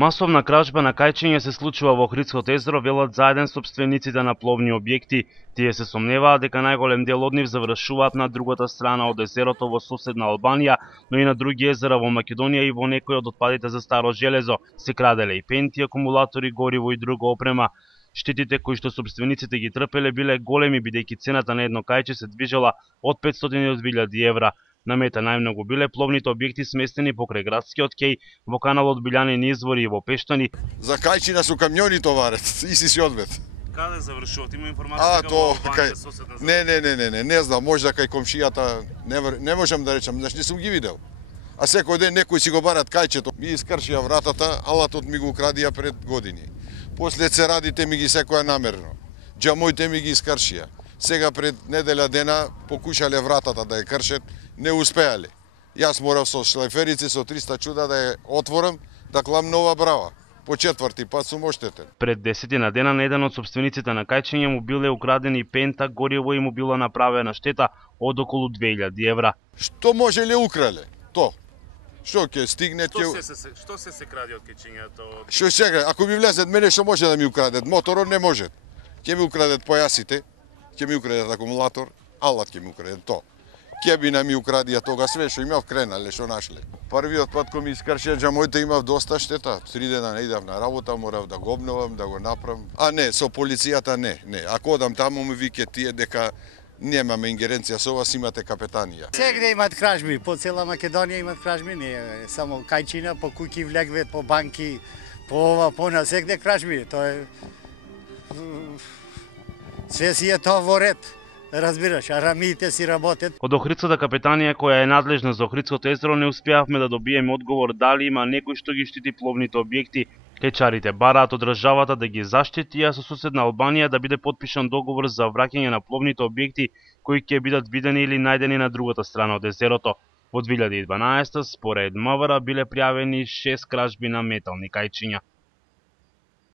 Масовна кражба на кајчиња се случува во Охридското езеро, велат заеден сопствениците на пловни објекти. Тие се сомневаат дека најголем дел од нив завршуваат на другата страна од езерото во соседна Албанија, но и на други езера во Македонија и во некои од отпадите за старо железо. Се краделе и пенти, акумулатори, гориво и друга опрема. Штетите кои што сопствениците ги трпеле биле големи, бидејќи цената на едно кајче се движела од 500 до 1000 евра. На мета најмногу биле пловните објекти сместени покрај градскиот кеј, во каналот Билјанини извори и во Пештани. За кајчина со камиони товарат, иси си одвет. Каде завршуват? Има информација дека во Албанија соседна земја? Не знам, можда кај комшијата, не можам да речам, не сум ги видел. А секој ден некој си го барат кајчето. Ми искршија вратата, алатот ми го украдија пред години. После церадите ми ги секоја намерно. Џамоите ми ги искршија. Сега пред неделја дена покушале вратата да ја кршат, не успеале. Јас морав со шлайферици со 300 чуда да ја отворам, да клам нова брава. По четврти пат сум оштетен. Пред 10 дена на еден од сопствениците на кајчиња му биле украдени пента, гориво и му била направена штета од околу 2000 евра. Што може ли украле? То. Што ќе стигне Што се краде од кајчињата? Што сега, ако ми влезет мене што може да ми украдет? Моторот не може. Ќе ми украдет појасите, ќе ми украдет акумулатор, алат ќе ми украдет то. Кебина ми украдија тога све што имав кренале, што нашле. Првиот пат кога ми искршија џамоите имав доста штета. 3 дена не идав на работа, морав да го обновам, да го направам. А не, со полицијата не. Ако одам таму ми вике тие дека немаме ингеренција со вас, имате капетанија. Сегде имат кражби, по цела Македонија имат кражби, не само кајчина, по куќи влегве, по банки, по ова, по на сегде кражби. Тоа е све си е тоа во ред. Разбираш, арамиите си работат. Од Охридската капетанија, која е надлежна за Охридското езеро, не успеавме да добиеме одговор дали има некој што ги штити пловните објекти. Кајчарите бараат од државата да ги заштити, а со соседна Албанија да биде потпишан договор за враќање на пловните објекти кои ќе бидат видени или најдени на другата страна од езерото. Во 2012, според МВР, биле пријавени 6 кражби на метални кајчиња.